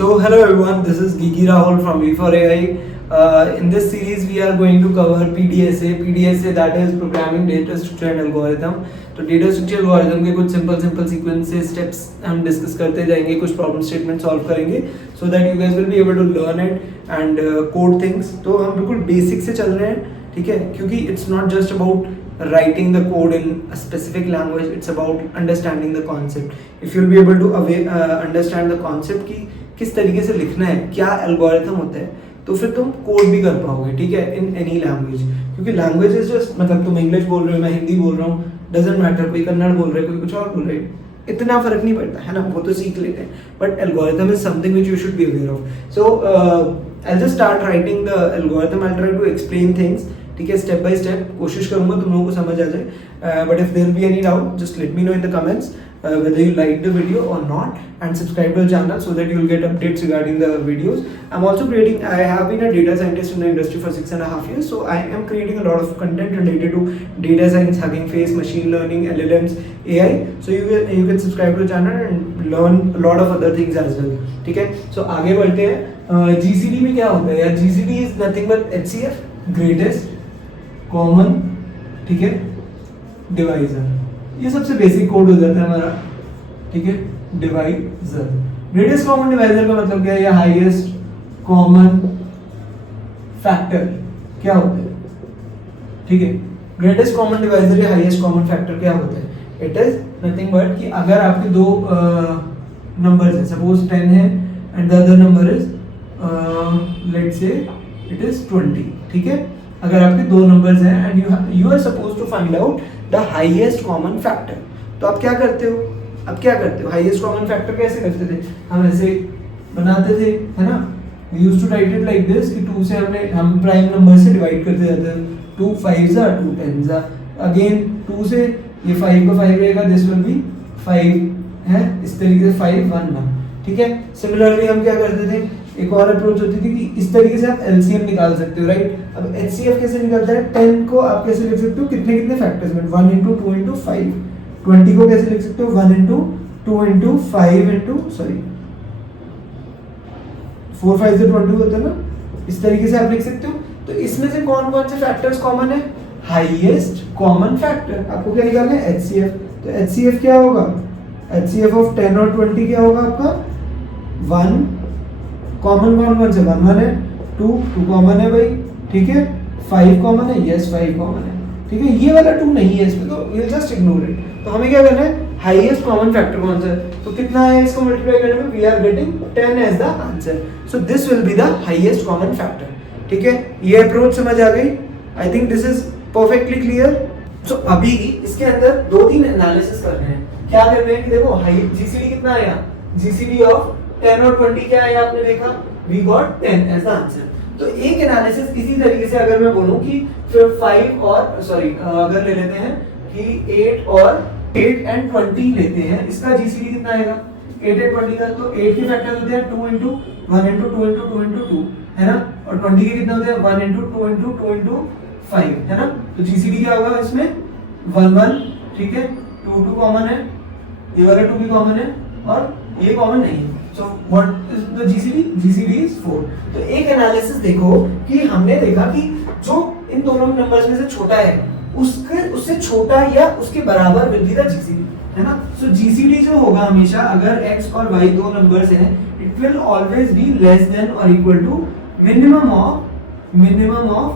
So hello everyone, this is Gigi Rahul from V4AI. In this series we are going to cover PDSA that is Programming Data Structure and Algorithm. तो data structure algorithm के कुछ simple sequence से steps हम discuss करते जाएंगे, कुछ problem statement solve करेंगे so that you guys will be able to learn it and code things. तो हम बिल्कुल बेसिक से चल रहे हैं, ठीक है, क्योंकि it's not just about writing the code in a specific language, it's about understanding the concept. If you'll be able to understand the concept कि किस तरीके से लिखना है, क्या एल्गोरिथम होता है, तो फिर तुम कोड भी कर पाओगे, ठीक है, इन एनी लैंग्वेज. क्योंकि लैंग्वेज इज जस्ट, मतलब तुम इंग्लिश बोल रहे हो, मैं हिंदी बोल रहा हूँ, डजेंट मैटर, कोई कन्नड़ बोल रहा है, कोई कुछ और बोल रहा है, इतना फर्क नहीं पड़ता है ना, वो तो सीख लेते हैं. But algorithm is something which you should be aware of. So I just start writing the algorithm. I try to explain things, ठीक है, स्टेप बाय स्टेप. कोशिश करूंगा तुम लोगों को समझ आ जाए. But if there will be any doubt, just let me know in the comments whether you like the video or not, and subscribe to the channel so that you will get updates regarding the videos. I have been a data scientist in the industry for 6.5 years, so I am creating a lot of content related to data science, Hugging Face, machine learning, LLMs, AI. So you can subscribe to the channel and learn a lot of other things as well, ठीक है. So आगे बढ़ते हैं. GCD में क्या होता है यार? GCD is nothing but HCF, greatest common, ठीक है, divisor. ये सबसे बेसिक कोड हो जाता है हमारा, ठीक है. डिवाइजर, ग्रेटेस्ट कॉमन डिवाइजर का मतलब क्या है? या हाईएस्ट कॉमन फैक्टर क्या होता है, ठीक है. ग्रेटेस्ट कॉमन डिवाइजर या हाईएस्ट कॉमन फैक्टर क्या होता है? इट इज नथिंग बट कि अगर आपके दो नंबर्स हैं, सपोज 10 है and the other number is let's say it is 20, ठीक है. अगर आपके दो नंबर्स हैं and you are suppose to find out the highest common factor, तो आप क्या करते हो? हाईएस्ट कॉमन फैक्टर कैसे करते थे? हम ऐसे बनाते थे, है ना. We used to write it like this कि 2 से हम प्राइम नंबर से डिवाइड करते जाते हैं. 2 5s 2 10s, अगेन 2 से ये 5 का 5 रहेगा, दिस विल बी 5 है, इस तरीके से 5 1 1, ठीक है. सिमिलरली हम क्या करते थे? एक और अप्रोच होती थी कि इस तरीके से आप एलसीएम निकाल सकते हो, राइट. अब एचसीएफ कैसे निकलता है? 10 को आप कैसे लिख सकते हो? कितने फैक्टर्स में? 1 into 2 into 5. 20 को कैसे लिख सकते हो? 1 into 2 into 5 into 4 5 से 20 होता है ना. इस तरीके से आप लिख सकते हो. तो इसमें से कौन कौन से फैक्टर्स कॉमन है? Highest common factor. आपको क्या निकालना है? एचसीएफ. तो एचसीएफ क्या होगा? एचसीएफ ऑफ 10 और 20 क्या होगा आपका? 1 कॉमन कौन से? 1 1 है, 2 कॉमन है भाई, ठीक है. 5 कॉमन है, यस 5 कॉमन है, ठीक है. ये वाला 2 नहीं है इसमें, तो we will just ignore it. तो हमें क्या करना है? हाईएस्ट कॉमन फैक्टर कौन सा है? तो कितना है इसको मल्टीप्लाई करने में? We are getting 10 as the answer. So this will be the highest common factor, ठीक है. ये अप्रोच समझ आ गई? I think this is perfectly clear. So अभी इसके अंदर 2-3 एनालिसिस कर रहे हैं. क्या कर रहे हैं कि देखो जीसीडी कितना आया? जीसीडी ऑफ 10 और 20 क्या आया? आपने देखा, we got 10 as the answer. तो एक एनालिसिस इसी तरीके से अगर मैं बोलूं कि फिर 5 और अगर ले लेते हैं कि 8 एंड 20 लेते हैं, इसका जीसीडी कितना आएगा? 8 एंड 20 का. तो 8 के फैक्टर होते हैं 2 into 1 into 2 into 2 into 2, है ना. और 20 के कितने होते हैं? 1 into 2 into 2 into 5, है ना. तो जीसीडी क्या होगा इसमें? 1 1, ठीक है. 2 2 कॉमन है, ये वाला 2 भी कॉमन है और ये कॉमन नहीं है. So what is the GCD? GCD is 4. तो एक एनालिसिस देखो कि हमने देखा कि जो इन दोनों नंबर्स में से छोटा है उससे छोटा या उसके बराबर विल बी द GCD, है ना. सो GCD जो होगा हमेशा, अगर x और y दो नंबर्स हैं, it will always be less than और equal to minimum of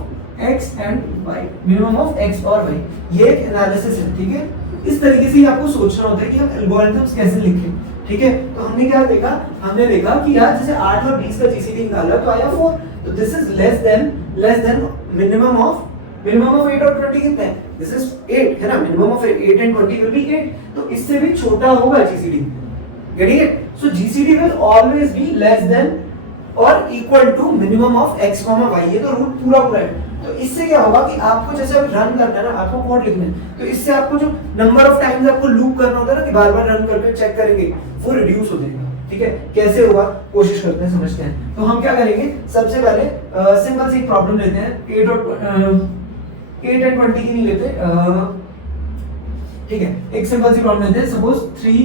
x and y, minimum of x और y. ये एक एनालिसिस है, ठीक है. इस तरीके से आपको सोचना होता है कि हम एल्गोरिथम्स कैसे लिखें, ठीक है. तो हमने क्या देखा? हमने देखा कि यार जैसे 8 और 20 का जीसीडी निकाला तो आया 4. तो this is less than minimum of 8 और 20 कितना है? दिस इज 8, है ना. Minimum of 8 and 20 will be 8. तो इससे भी छोटा होगा GCD. Getting it? So GCD will always be less than और equal to minimum of x, y. ये तो रूल पूरा है. तो इससे क्या होगा कि आपको जैसे अब रन करना है ना, आपको कोड लिखना है, तो इससे आपको जो नंबर ऑफ टाइम्स आपको लूप करना होता है ना, कि बार-बार रन करके चेक करेंगे, वो रिड्यूस हो जाएगा, ठीक है. कैसे होगा? कोशिश करते हैं, समझते हैं. तो हम क्या करेंगे? सबसे पहले सिंपल सी प्रॉब्लम लेते हैं. 8 एंड 20 की नहीं लेते, ठीक है. एक सिंपल सी प्रॉब्लम लेते हैं, सपोज 3,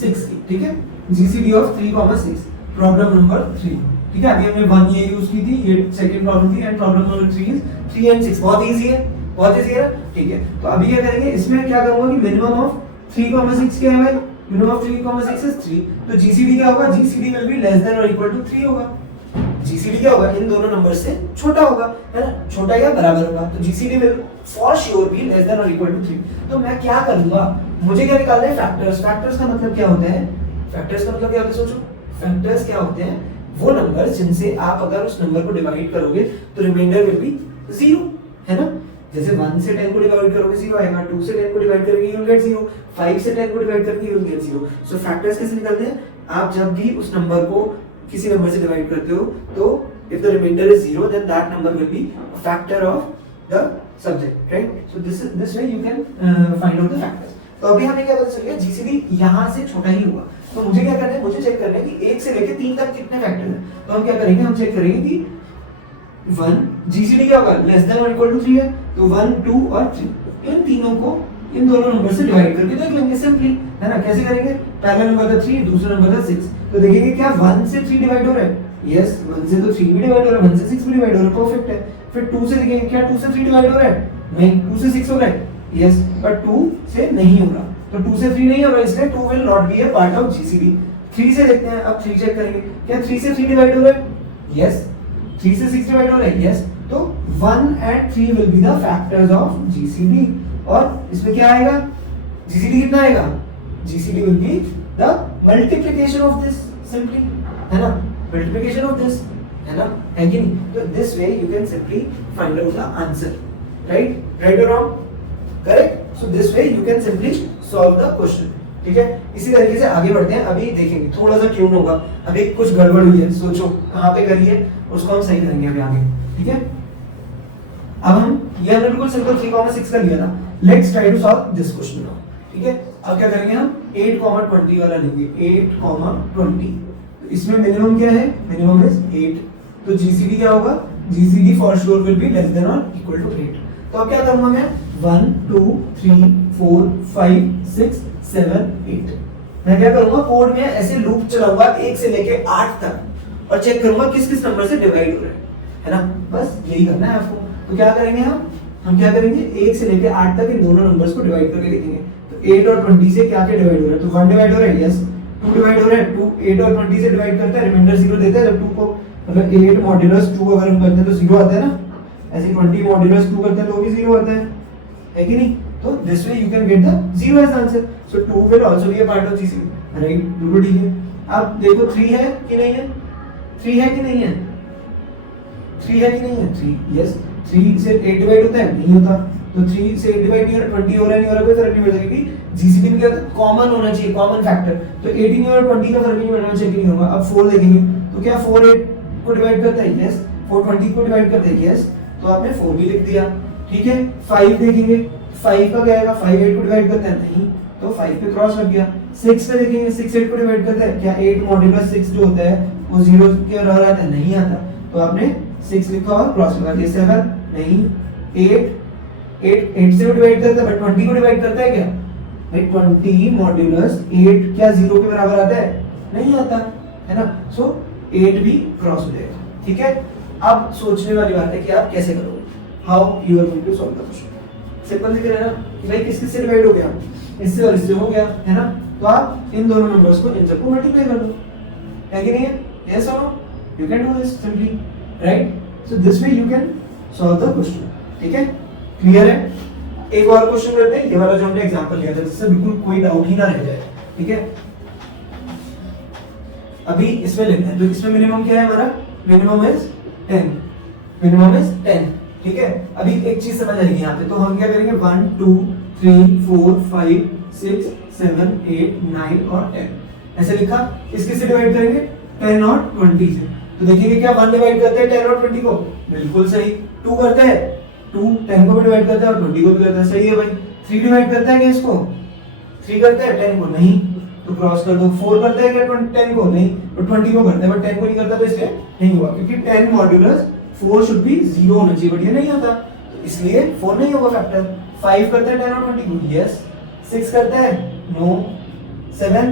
6 की, ठीक है. GCD of 3, 6. प्रॉब्लम नंबर 3, ठीक है। अभी हमने 1 ये यूज की थी, ये सेकंड प्रॉब्लम थी, and problem number 3 is 3 and 6। बहुत इजी है, बहुत इजी है, ठीक है। तो अभी क्या करेंगे, इसमें क्या करूंगा कि मिनिमम ऑफ 3,6 क्या है भाई, मिनिमम ऑफ 3,6 इज 3। तो जीसीडी क्या होगा, GCD will B less than और इक्वल टू 3 होगा। जीसीडी क्या होगा, इन दोनों नंबर से छोटा होगा, है ना, छोटा या बराबर होगा। तो GCD will for sure be less than और इक्वल टू 3। तो मैं क्या करूंगा, मुझे क्या निकालना है, फैक्टर्स। फैक्टर्स का मतलब क्या होता है, फैक्टर्स का मतलब क्या होता है, सोचो। फैक्टर्स क्या होते हैं, वो नंबर्स जिनसे आप अगर उस नंबर को डिवाइड करोगे तो रिमाइंडर विल बी 0, है ना। जैसे 1 से 10 को डिवाइड करोगे 0 आएगा, 2 से 10 को डिवाइड करोगे यू विल गेट 0, 5 से 10 को डिवाइड करोगे you will get 0। So factors कैसे निकलते हैं, आप जब भी उस नंबर को किसी नंबर से डिवाइड करते हो तो if the remainder is 0 then that number will be a factor of the subject, right? So this way you can find out the factors. तो अभी हमें क्या पता चल गया, जीसीडी यहाँ से छोटा ही होगा। तो मुझे क्या करना है, मुझे चेक करना है कि 1 से लेके 3 तक कितने फैक्टर हैं। तो हम क्या करेंगे, हम चेक करेंगे कि 1 जीसीडी क्या होगा, लेस देन और इक्वल टू 3 है, तो 1 2 और 3 इन तीनों को इन दोनों नंबर से डिवाइड करके देख लेंगे सिंपली, है ना। कैसे करेंगे, पहला नंबर था 3, दूसरा नंबर था 6। तो देखेंगे क्या 1 से 3 डिवाइड हो रहा है, यस 1 से तो 3 भी डिवाइड हो रहा है, 1 से 6 भी डिवाइड हो रहा है, परफेक्ट है। फिर 2 से देखेंगे क्या 2 से 3 डिवाइड हो रहा है, नहीं 2 से 6 हो रहा है, यस, बट 2 से नहीं हो रहा। तो 2 से 3 नहीं हो रहा, इसलिए 2 will not be a part of GCD. 3 से देखते हैं, अब 3 चेक करेंगे, क्या 3 से 3 डिवाइड हो रहा है, यस। 3 से 6 डिवाइड हो रहा है, यस। तो 1 and 3 will be the factors of GCD. और इसमें क्या आएगा, जीसीडी कितना आएगा, GCD will be the multiplication of this simply, है ना, multiplication of this, है ना, है कि नहीं। तो this way you can simply find out the answer, right or wrong, correct। so this way you can simply solve the question, ठीक है। इसी तरीके से आगे बढ़ते हैं। अभी देखेंगे थोड़ा सा ट्यून होगा, अभी कुछ गड़बड़ हुई है, सोचो कहाँ पे करी है, उसको हम सही करेंगे अभी आगे, ठीक है। अब हम ये हमने बिल्कुल सिंपल 3,6 का लिया था। Let's try to solve this question now, ठीक है। अब क्या करेंगे, हम 8,20 वाला लेंगे, 8,20। इसमें मिनिमम क्या है, मिनिमम इज 8। तो जीसीडी क्या होगा, GCD for sure will be less than और इक्वल टू 8। तो अब क्या करूंगा मैं, 1 2 3 4 5 6 7 8। मैं क्या करूंगा, कोड में ऐसे लूप चलाऊंगा 1 से लेके 8 तक और चेक करूंगा किस किस नंबर से डिवाइड हो रहा है ना। बस यही करना है आपको। तो क्या करेंगे, हम क्या करेंगे, 1 से लेके 8 तक इन दोनों नंबर्स को डिवाइड करके देखेंगे। तो 8 और 20 से क्या क्या डिवाइड हो रहा है, तो 1 डिवाइड हो रहा है, यस। 2 डिवाइड हो रहा है, 2 8 और 20 से डिवाइड करता है, रिमाइंडर 0 देता है। जब 2 को मतलब 8 मॉड्यूलस 2 अगर हम करते हैं तो 0 आता है ना, ऐसे 20 मॉड्यूलस 2 करते हैं तो भी 0 आता है कि नहीं। तो this way you can get the 0 as answer. So 2 will also be a part of GCD, right, बिल्कुल ठीक है। अब देखो 3 है कि नहीं है, 3 है कि नहीं है, 3 है कि नहीं है, 3, यस। 3 से 8 डिवाइड होता है, नहीं होता। तो 3 से 8 डिवाइड नहीं हो रहा, 20 हो रहा है, नहीं हो रहा, कोई फर्क नहीं पड़ता, क्योंकि जीसीडी में क्या होता है, कॉमन होना चाहिए, कॉमन फैक्टर। तो 18 और 20 का फर्क नहीं पड़ना चाहिए, नहीं होगा। अब 4 देखेंगे, तो क्या 4 8 को डिवाइड करता है, यस। 4 20 को डिवाइड करता है, यस। तो आपने 4 भी लिख दिया, ठीक है। 5 देखेंगे, 5 का क्या आएगा, 5 8 को डिवाइड करता है, नहीं, तो 5 पे क्रॉस लग गया। 6 पे देखेंगे, 6 8 को डिवाइड करता है, क्या 8 मॉड्यूलस 6 जो होता है वो 0 के बराबर आता है, नहीं आता। तो आपने 6 लिखा और क्रॉस लगा दिया। 7 नहीं, 8 से डिवाइड करता है, बट 20 को डिवाइड करता है क्या भाई, 20 मॉड्यूलस 8 क्या 0 के बराबर आता है, नहीं आता, है ना। सो 8 भी क्रॉस हो जाएगा, ठीक है। अब सोचने वाली बात है कि आप कैसे करोगे, how you are going to solve the question. Simple दिख रहा है ना कि भाई किस किस से डिवाइड हो गया, इससे और इससे हो गया, है ना। तो आप इन दोनों नंबर्स को इन सबको मल्टीप्लाई कर दो, है कि नहीं है, यस और no, you can do this simply, right. So this way you can solve the question, ठीक है, क्लियर है। एक और क्वेश्चन करते हैं, ये वाला जो हमने एग्जांपल लिया था, जिससे बिल्कुल कोई डाउट ही ना रह जाए, ठीक है। अभी इसमें लेते हैं, तो इसमें मिनिमम क्या है हमारा, मिनिमम इज 10, मिनिमम इज 10, ठीक है। अभी एक चीज समझ आएगी यहाँ पे, तो हम क्या करेंगे, 1 2 3 4 5 6 7 8 9 और 10 ऐसे लिखा। इसके से डिवाइड करेंगे 10 और 20 से, तो देखेंगे क्या 1 डिवाइड करते हैं 10 और 20 को, बिल्कुल सही। 2 करते हैं, 2 10 को भी डिवाइड करता है और 20 को भी करता है, सही है भाई। 3 डिवाइड करता है क्या इसको, 3 करता है 10 को, नहीं, तो क्रॉस कर दो। 4 करता है क्या 10 को, नहीं, तो 20 को करता है, बट 10 को नहीं करता, तो इसलिए नहीं हुआ, क्योंकि 10 मॉड्यूलस 4 शुड बी 0 होना चाहिए, बट ये नहीं आता, तो इसलिए 4 नहीं होगा फैक्टर। 5 करता है 10 और 20 को, यस। 6 करता है, नो। 7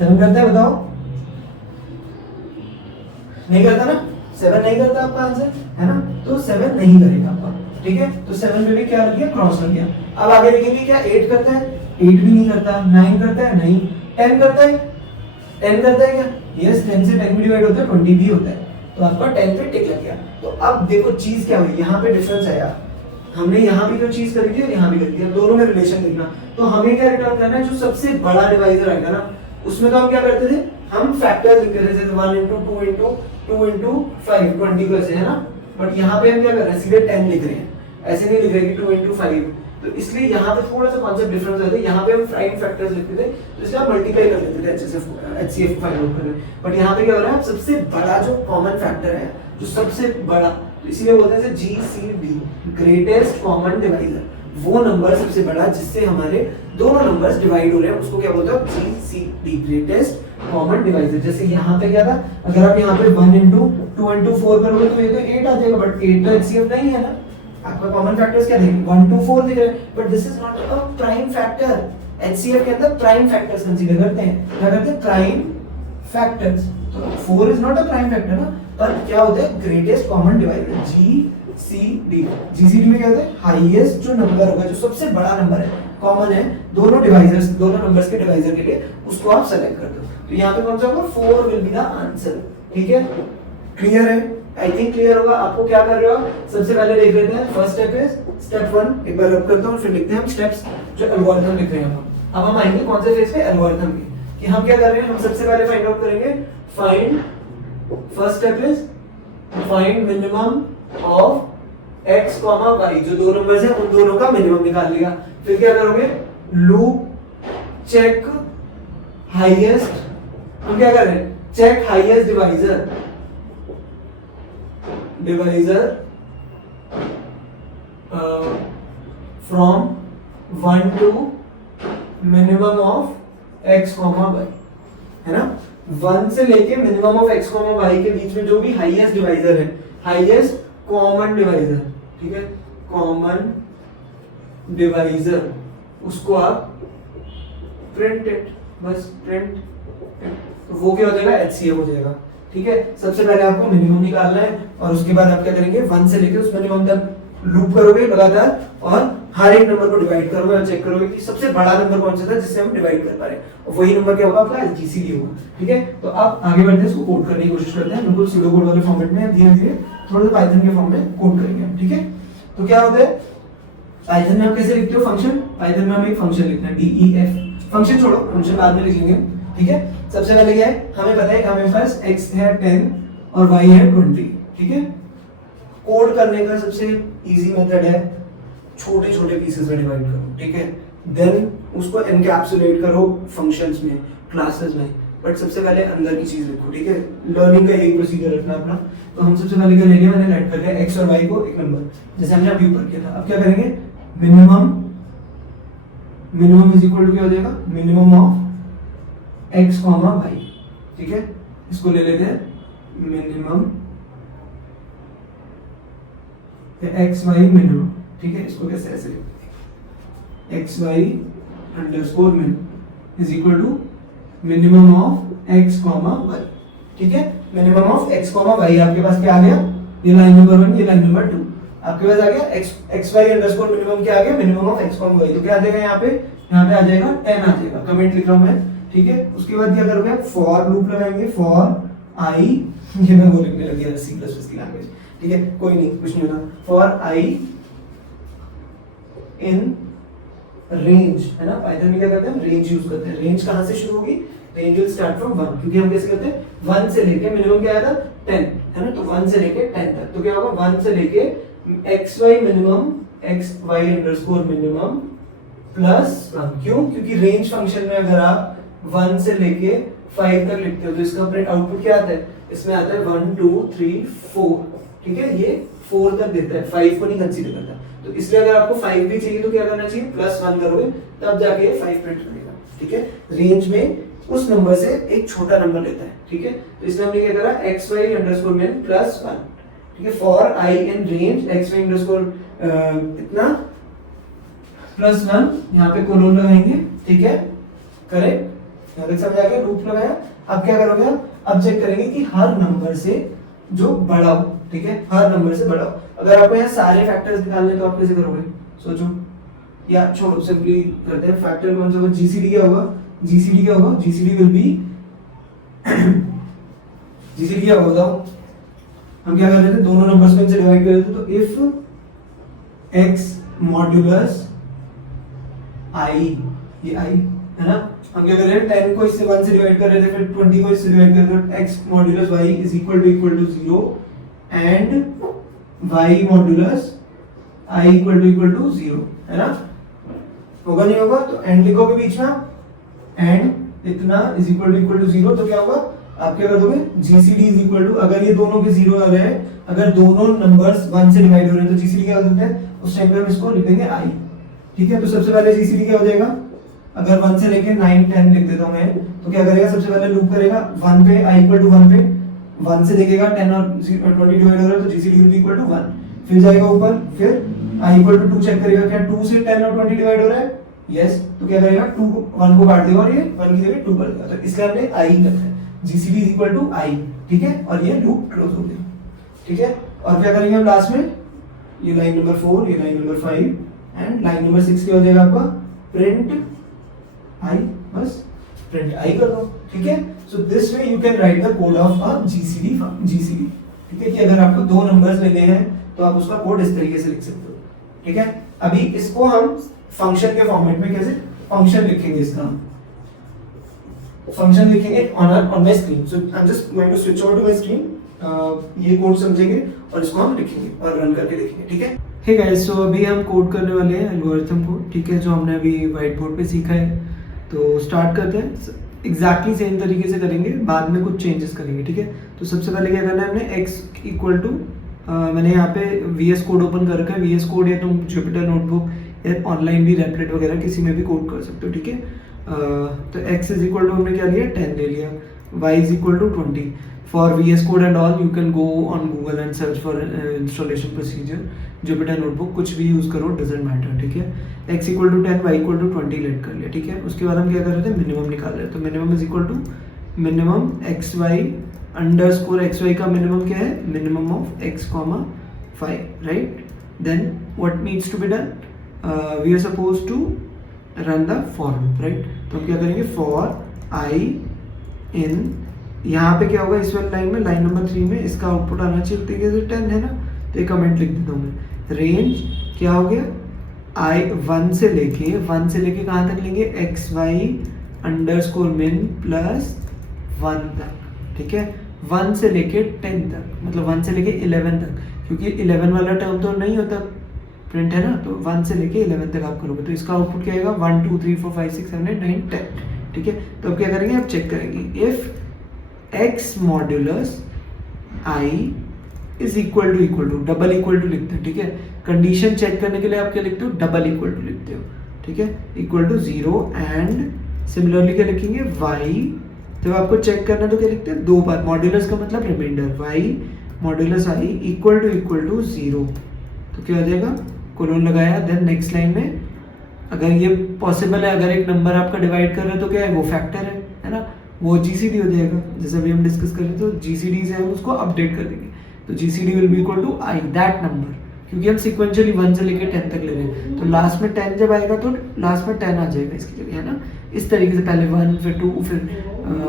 करता है, बताओ, नहीं करता ना, 7 नहीं करता आपका आंसर, है ना, तो 7 नहीं करेगा आपका, ठीक है। तो 7 पे भी क्या लग गया, क्रॉस लग गया। अब आगे देखेंगे क्या 8 करता है, 8 भी नहीं करता। 9 करता है, नहीं। 10 करता है, 10 करता है क्या, यस, 10 से 10 भी डिवाइड होता है, 20 भी होता है, तो आपका 10 पे टिक लग गया। तो अब देखो चीज क्या हुई, यहाँ पे डिफरेंस आया, हमने यहाँ भी जो चीज करी थी और यहाँ भी करी थी, अब दोनों में रिलेशन देखना। तो हमें क्या रिटर्न करना है, जो सबसे बड़ा डिवाइजर आएगा ना, उसमें तो हम क्या करते थे, हम फैक्टर्स लिखते थे, जैसे 1 into 2 into 2 into 5, 20 को ऐसे, है ना। बट यहाँ पे हम क्या कर रहे हैं, सीधे 10 लिख रहे हैं, ऐसे नहीं लिख रहे कि 2 into 5। तो इसलिए यहाँ पे थोड़ा सा कॉन्सेप्ट डिफरेंस आता है। यहाँ पे हम प्राइम फैक्टर्स लिखते थे, तो इसलिए आप मल्टीप्लाई कर लेते थे HCF को फाइंड आउट करने। बट यहाँ पे क्या हो रहा है, सबसे बड़ा जो कॉमन फैक्टर है, जो सबसे बड़ा, तो इसीलिए बोलते हैं GCD, ग्रेटेस्ट कॉमन डिवाइजर, वो नंबर सबसे बड़ा जिससे हमारे दोनों नंबर्स डिवाइड हो रहे हैं, उसको क्या बोलते हैं, GCD, ग्रेटेस्ट कॉमन डिवाइजर। जैसे यहाँ पे क्या था, अगर आप यहाँ पे 1 into 2 into 4 करोगे तो ये तो 8 आ जाएगा, बट 8 तो HCF नहीं है ना। आपका कॉमन फैक्टर्स क्या देखेंगे, 1 2 4 दिख रहे हैं, but this is not a prime factor. HCF के अंदर प्राइम फैक्टर्स कंसीडर करते हैं, क्या करते हैं, प्राइम फैक्टर्स। तो 4 is not a prime factor ना, पर क्या होता है, greatest common divisor, GCD। GCD में क्या होता है, हाईएस्ट जो नंबर होगा, जो सबसे बड़ा नंबर है, कॉमन है दोनों डिवाइजर्स, दोनों नंबर्स के डिवाइजर के लिए, उसको आप सेलेक्ट करते हो। तो यहाँ पे कौन सा होगा, 4 विल बी द आंसर, ठीक है। क्लियर है, आई थिंक क्लियर होगा। आपको क्या कर रहे हो, सबसे पहले देख लेते हैं, फर्स्ट स्टेप इज स्टेप 1, एक बार रब करता हूँ, फिर लिखते हैं हम स्टेप्स, जो एल्गोरिथम लिख रहे हैं हम। अब हम आएंगे कौन से फेज पे, एल्गोरिथम की, कि हम क्या कर रहे हैं, हम सबसे पहले फाइंड आउट करेंगे, find, first step is find minimum of x, y, जो दो नंबर्स हैं उन दोनों का मिनिमम निकाल लिया। फिर क्या करोगे, लूप चेक हाईएस्ट, हम क्या कर रहे हैं, check highest divisor from 1 to minimum of x, y, है ना। 1 से लेके मिनिमम ऑफ x, y के बीच में जो भी हाईएस्ट डिवाइजर है, हाईएस्ट कॉमन डिवाइजर, ठीक है, कॉमन डिवाइजर, उसको आप प्रिंट इट, बस प्रिंट, तो वो क्या हो जाएगा, HCF हो जाएगा, ठीक है। सबसे पहले आपको मिनिमम निकालना है, और उसके बाद आप क्या करेंगे, 1 से लेके उस मिनिमम तक लूप करोगे लगातार, और हर एक नंबर को डिवाइड करोगे और चेक करोगे कि सबसे बड़ा नंबर कौन सा था जिससे हम डिवाइड कर पा रहे हैं, और वही नंबर क्या होगा, आपका GCD होगा, ठीक है। तो आप आगे बढ़ते हैं, इसको कोड करने की कोशिश करते हैं, बिल्कुल सूडो कोड वाले फॉर्मेट में, धीरे धीरे थोड़ा सा पाइथन के फॉर्म में कोड करेंगे, ठीक है। तो क्या होता है, पाइथन में आप कैसे लिखते हो फंक्शन, पाइथन में हम एक फंक्शन लिखना है, DEF, फंक्शन छोड़ो, फंक्शन बाद में लिख लेंगे, ठीक है। सबसे पहले क्या है, हमें पता है हमें पास x है 10 और y है 20, ठीक है। कोड करने का सबसे इजी मेथड है, छोटे छोटे पीसेस में डिवाइड करो, ठीक है, देन उसको एनकैप्सुलेट करो फंक्शंस में, क्लासेस में, बट सबसे पहले अंदर की चीज लिखो, ठीक है। लर्निंग का एक प्रोसीजर रखना अपना। तो हम सबसे पहले क्या ले लिया, मैंने लेट कर दिया x और y को एक नंबर, जैसे हमने अभी ऊपर किया था। अब क्या करेंगे, मिनिमम इज इक्वल टू क्या हो जाएगा, मिनिमम ऑफ x, y, ठीक है। इसको ले लेते हैं मिनिमम x, y मिनिमम, ठीक है। इसको कैसे ऐसे लिखते हैं, x, y underscore min is equal to minimum of x, y, ठीक है। मिनिमम ऑफ x, y आपके पास क्या आ गया, ये लाइन नंबर 1, ये लाइन नंबर 2, आपके पास आ गया x, y अंडरस्कोर मिनिमम क्या आ गया, मिनिमम ऑफ x, y, तो क्या आ जाएगा यहाँ पे आ जाएगा 10 आ जाएगा, कमेंट लिख रहा हूँ मैं, ठीक है। उसके बाद क्या करोगे, फॉर लूप लगाएंगे, फॉर i, ये मैं वो लिखने लग गया C++ की लैंग्वेज, ठीक है, कोई नहीं, कुछ नहीं होना, फॉर i इन रेंज, है ना। पाइथन में क्या करते हैं, रेंज यूज करते हैं। रेंज कहां से शुरू होगी, रेंज विल स्टार्ट फ्रॉम 1, क्योंकि हम कैसे करते हैं 1 से लेके मिनिमम क्या आया था 10, है ना। तो 1 से लेके 10 तक, तो क्या होगा 1 से लेके xy minimum, xy underscore minimum plus 1, क्यों, क्योंकि रेंज फंक्शन में अगर आप 1 से लेके 5 तक लिखते हो तो इसका प्रिंट आउटपुट क्या आता है, इसमें आता है 1 2 3 4, ठीक है। ये 4 तक देता है, 5 को नहीं कंसीडर करता, तो इसलिए अगर आपको 5 भी चाहिए तो क्या करना चाहिए, +1 करोगे तब जाके ये 5 प्रिंट करेगा, ठीक है। रेंज में उस नंबर से एक छोटा नंबर लेता है, ठीक है। तो इसलिए हमने क्या करा, xy अंडरस्कोर min +1, ठीक है। For i in range xy underscore इतना +1, यहाँ पे कोलोन लगाएंगे, ठीक है, करेक्ट, यहाँ तक समझ आ गया, लूप लगाया। अब क्या करोगे, अब चेक करेंगे कि हर नंबर से जो बड़ा हो, ठीक है, हर नंबर से बड़ा हो। अगर आपको यहाँ सारे फैक्टर्स निकालने तो आप कैसे करोगे, सोचो, या छोड़ो, सिंपली करते हैं। फैक्टर कौन सा होगा, जीसीडी क्या होगा, जीसीडी क्या होगा, जीसीडी विल बी जीसीडी क्या होगा बताओ, हम क्या कर रहे थे, दोनों नंबर्स को इनसे डिवाइड कर रहे थे, तो इफ x मॉड्यूलस i, ये i है ना, हम क्या कर रहे हैं, 10 को इससे 1 से डिवाइड कर रहे थे, फिर 20 को इससे डिवाइड कर रहे थे, x modulus y is equal to 0 and y modulus i equal to 0, है ना, होगा नहीं होगा, तो एंड लिखोगे बीच में, एंड इतना इज इक्वल टू 0, तो क्या होगा, आप क्या कर दोगे, जीसीडी इज इक्वल टू, अगर ये दोनों के 0 आ रहे हैं, अगर दोनों नंबर्स 1 से डिवाइड हो रहे हैं, तो जीसीडी क्या हो सकता है, उस टाइम पे हम इसको लिख देंगे i, ठीक है। तो सबसे पहले जीसीडी क्या हो जाएगा, अगर 1 से लेके 9 10 लिख देता हूं मैं, तो क्या करेगा, सबसे पहले लूप करेगा 1 पे, i इक्वल टू 1 पे, 1 से देखेगा 10 और 20 डिवाइड हो रहा है, तो GCD will be equal to 1, फिर जाएगा ऊपर, फिर i इक्वल टू 2 चेक करेगा, क्या 2 से 10 और 20 डिवाइड हो रहा है, यस, तो क्या करेगा, 2 1 को काट देगा और ये 1 की जगह 2 कर देगा, तो इसलिए हमने i रखा है, GCD is equal to i, ठीक है, और ये लूप क्लोज हो गया, ठीक है। और क्या करेंगे हम लास्ट में, ये लाइन नंबर 4, ये line number 5 and line number 6 क्या हो जाएगा आपका, प्रिंट i, बस प्रिंट i कर दो, ठीक है। सो this way you can write the code of a GCD, ठीक है, कि अगर आपको दो नंबर्स लेने हैं तो आप उसका कोड इस तरीके से लिख सकते हो, ठीक है। अभी इसको हम फंक्शन के फॉर्मेट में कैसे फंक्शन लिखेंगे, इसका फंक्शन लिखेंगे on my screen, so I am just going to switch over to my screen, ये कोड समझेंगे और इसको हम लिखेंगे और रन करके देखेंगे, ठीक है। हे गाइस, सो अभी हम कोड करने वाले हैं एल्गोरिथम को, ठीक है, जो हमने अभी व्हाइट बोर्ड पे सीखा है। तो स्टार्ट करते हैं, एग्जैक्टली सेम तरीके से करेंगे, बाद में कुछ चेंजेस करेंगे, ठीक है। तो सबसे पहले क्या करना है, हमने x इक्वल टू, मैंने यहाँ पे VS कोड ओपन कर रखा है, VS कोड या तुम जुपिटर नोटबुक या ऑनलाइन भी रेपलेट वगैरह किसी में भी कोड कर सकते हो, ठीक है। तो x इज इक्वल टू हमने क्या लिया, 10 ले लिया, y is equal to 20। For VS code and all you can go on Google and search for installation procedure, Jupyter notebook कुछ भी यूज करो, डजेंट मैटर, ठीक है। x equal to 10, y equal to 20 let कर लिया, ठीक है। उसके बाद हम क्या कर रहे थे, मिनिमम निकाल रहे थे, तो minimum is equal to minimum xy underscore xy का मिनिमम क्या है, minimum of x, 5, right. Then what needs to be done, we are suppose to run the for loop, right. तो हम क्या करेंगे, फॉर i इन, यहाँ पे क्या होगा, इस वाली लाइन में, लाइन नंबर 3 में इसका आउटपुट आना चाहिए तरीके से 10 है ना, तो ये कमेंट लिख देता हूँ मैं। रेंज क्या हो गया, i 1 से लेके कहाँ तक लेंगे, xy अंडरस्कोर मिन प्लस 1 तक, ठीक है। 1 से लेके 10 तक, मतलब 1 से लेके 11 तक, क्योंकि 11 वाला टर्म तो नहीं होता प्रिंट, है ना, तो 1 से लेके 11 तक आप करोगे, तो इसका आउटपुट क्या आएगा, 1 2 3 4 5 6 7 8 9 10, ठीक है। तो अब क्या करेंगे, आप चेक करेंगे, if x modulus i is equal to double equal to लिखते हैं, ठीक है। कंडीशन चेक करने के लिए आप क्या लिखते हो, डबल इक्वल टू लिखते हो, ठीक है, इक्वल टू 0 एंड सिमिलरली क्या लिखेंगे, y, जब आपको चेक करना है तो क्या लिखते हैं, दो बार, मॉड्यूलस का मतलब reminder, y modulus i equal to 0, तो क्या हो जाएगा, कोलोन लगाया, देन नेक्स्ट लाइन में अगर ये पॉसिबल है, अगर एक नंबर आपका डिवाइड कर रहे हैं तो क्या है, वो फैक्टर है ना, वो जीसीडी हो जाएगा, जैसे अभी हम डिस्कस कर रहे थे, तो जीसीडी से हम उसको अपडेट कर देंगे, तो GCD will be equal to I that number, क्योंकि हम सिक्वेंशियली 1 से लेकर 10 तक ले रहे हैं, तो लास्ट में 10 जब आएगा तो लास्ट में 10 आ जाएगा इसकी जगह, है ना। इस तरीके से पहले 1 फिर 2 फिर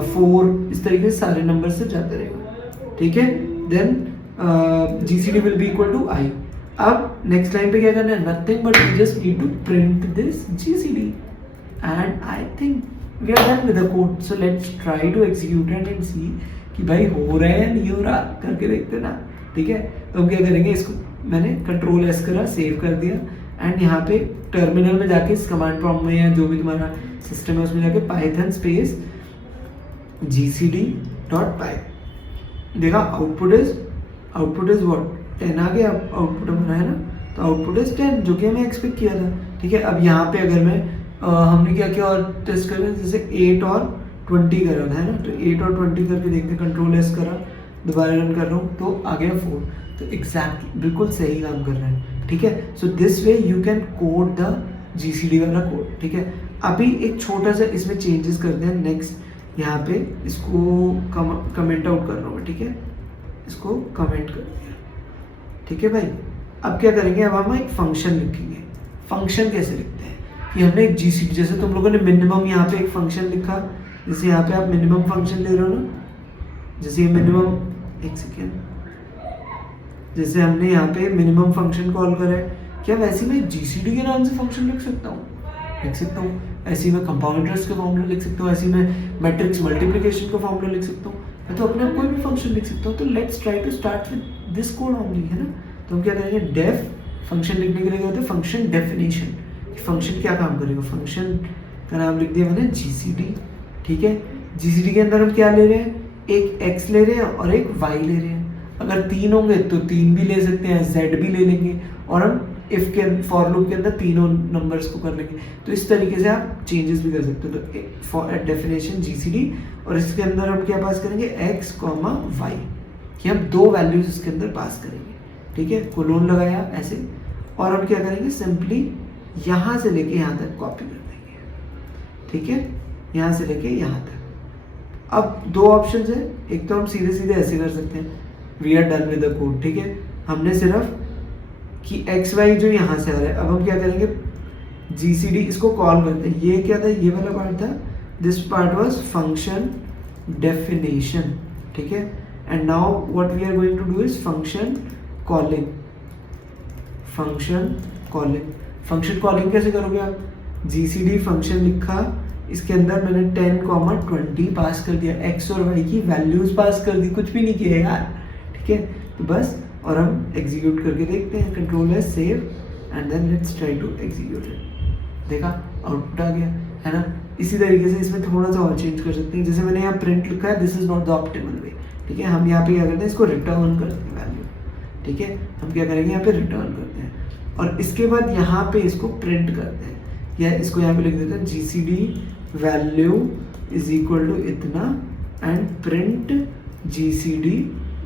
4, इस तरीके से सारे नंबर से जाते रहेगा, ठीक है। Then GCD will be equal to i. अब नेक्स्ट लाइन पे क्या करना है, nothing but we just need to print this GCD and I think we are done with the code. So let's try to execute it and see कि भाई हो रहा है नहीं हो रहा, करके देखते ना, ठीक है। तो हम क्या करेंगे, इसको मैंने कंट्रोल एस करा, सेव कर दिया एंड यहाँ पे टर्मिनल में जाके इस कमांड प्रॉम्प्ट में या जो भी तुम्हारा सिस्टम है उसमें जाके पाइथन स्पेस gcd.py, देखा आउटपुट इज व्हाट 10 आ गया, आउटपुट हमारा है ना, तो आउटपुट इज 10 जो कि हमें एक्सपेक्ट किया था, ठीक है। अब यहाँ पे अगर मैं हमने क्या किया और टेस्ट कर रहे हैं, जैसे 8 और 20 करा है ना, तो 8 और 20 करके देखते, कंट्रोल एस करा, दोबारा रन कर रहा हूँ तो आ गया 4, तो एग्जैक्टली बिल्कुल सही काम कर रहा है, ठीक है। सो this way you can code the GCD वाला कोड, ठीक है। अभी एक छोटा सा इसमें चेंजेस करते हैं, नेक्स्ट यहाँ पे इसको कमेंट आउट कर रहा हूँ, ठीक है, इसको कमेंट कर दिया, ठीक है भाई। अब क्या करेंगे, अब हम एक फंक्शन लिखेंगे। फंक्शन कैसे लिखते हैं कि हमने एक जीसीडी, जैसे तुम लोगों ने मिनिमम यहाँ पे एक फंक्शन लिखा, जैसे यहाँ पे आप मिनिमम फंक्शन ले रहे हो ना, जैसे ये मिनिमम, एक सेकेंड, जैसे हमने यहाँ पे मिनिमम फंक्शन कॉल करा है, क्या वैसे मैं जीसीडी के नाम से फंक्शन लिख सकता हूँ? लिख सकता हूँ। ऐसे मैं कंपाउंड इंटरेस्ट का फॉर्मूला लिख सकता हूँ, ऐसे मैं मैट्रिक्स मल्टीप्लिकेशन का फॉर्मूला लिख सकता हूँ, मैं तो अपने आप कोई भी फंक्शन लिख सकता हूँ। तो let's try to start with this code only, है ना। तो हम क्या करेंगे, डेफ फंक्शन लिखने के लिए क्या होता है, फंक्शन डेफिनेशन। फंक्शन क्या काम करेगा, फंक्शन का नाम लिख दिया मैंने जीसीडी, ठीक है। जीसीडी के अंदर हम क्या ले रहे हैं, एक एक्स ले रहे हैं और एक वाई ले रहे हैं। अगर 3 होंगे तो 3 भी ले सकते हैं, जेड भी ले लेंगे, और हम इफ के फॉर लूप के अंदर तीनों नंबर्स को कर लेंगे। तो इस तरीके से आप चेंजेस भी कर सकते हो। तो फॉर डेफिनेशन जीसीडी, और इसके अंदर हम क्या पास करेंगे, एक्स कॉमा वाई, कि हम 2 वैल्यूज इसके अंदर पास करेंगे, ठीक है। कोलोन लगाया ऐसे, और हम क्या करेंगे, सिंपली यहाँ से लेके यहाँ तक कॉपी कर देंगे, ठीक है, यहाँ से लेके यहाँ तक। अब 2 ऑप्शन है, एक तो हम सीधे सीधे ऐसे कर सकते हैं, we are done with the code, ठीक है। हमने सिर्फ कि एक्स वाई जो यहाँ से आ रहा है, अब हम क्या करेंगे, जीसीडी इसको कॉल करते हैं। ये क्या था, ये वाला पार्ट था, this part was function definition, ठीक है। And now what we are going to do is function calling. Function calling, function calling कैसे करोगे आप, जीसीडी फंक्शन लिखा, इसके अंदर मैंने 10,20 पास कर दिया, एक्स और वाई की वैल्यूज पास कर दी, कुछ भी नहीं किया यार, ठीक है। तो बस, और हम एग्जीक्यूट करके देखते हैं, कंट्रोल है save, and then let's try to execute it. देखा, आउटपुट आ गया, है ना। इसी तरीके से इसमें थोड़ा सा और चेंज कर सकते हैं, जैसे मैंने यहाँ प्रिंट लिखा है, this is not the optimal way, ठीक है। हम यहाँ पे क्या करते हैं, इसको रिटर्न करते हैं वैल्यू, ठीक है। हम क्या करेंगे, यहाँ पे रिटर्न करते हैं, और इसके बाद यहाँ पे इसको प्रिंट करते हैं, या इसको यहाँ पे लिख देते हैं GCD value is equal to इतना and print GCD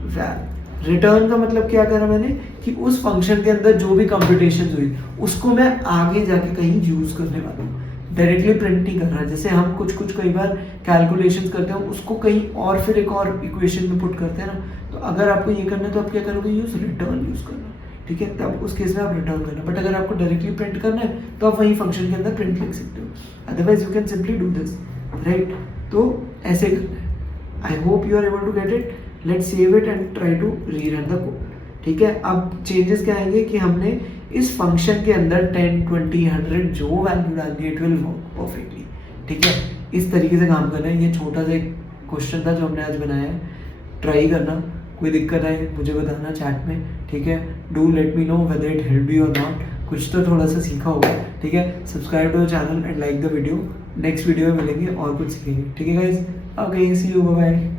val. Return का मतलब क्या करा मैंने, कि उस फंक्शन के अंदर जो भी कंप्यूटेशन हुई उसको मैं आगे जाके कहीं यूज करने वाला हूँ, डायरेक्टली प्रिंट नहीं कर रहा। जैसे हम कुछ कई बार कैलकुलेशंस करते हैं, उसको कहीं और फिर एक और इक्वेशन में पुट करते हैं ना, तो अगर आपको ये करना है तो आप क्या करोगे, यूज रिटर्न यूज करना, ठीक है। तब उस केस में आप रिटर्न करना, बट अगर आपको डायरेक्टली प्रिंट करना है तो आप वही फंक्शन के अंदर प्रिंट लिख सकते हो, otherwise you can simply do this, right. तो ऐसे करना है। I hope you are able to get it. Let's save it and try to rerun the code, ठीक है। अब चेंजेस क्या आएंगे कि हमने इस फंक्शन के अंदर 10, 20, 100 जो वैल्यू डालनी है, इट विल वर्क परफेक्टली, ठीक है। इस तरीके से काम करना है। ये छोटा सा एक क्वेश्चन था जो हमने आज बनाया है, ट्राई करना। कोई दिक्कत आए मुझे बताना चैट में, ठीक है। Do let me know whether it help you और नॉट, कुछ तो थोड़ा सा सीखा होगा, ठीक है। Subscribe to the channel and like the video. Next video में मिलेंगे और कुछ सीखेंगे, ठीक है guys. Okay, see you, bye bye.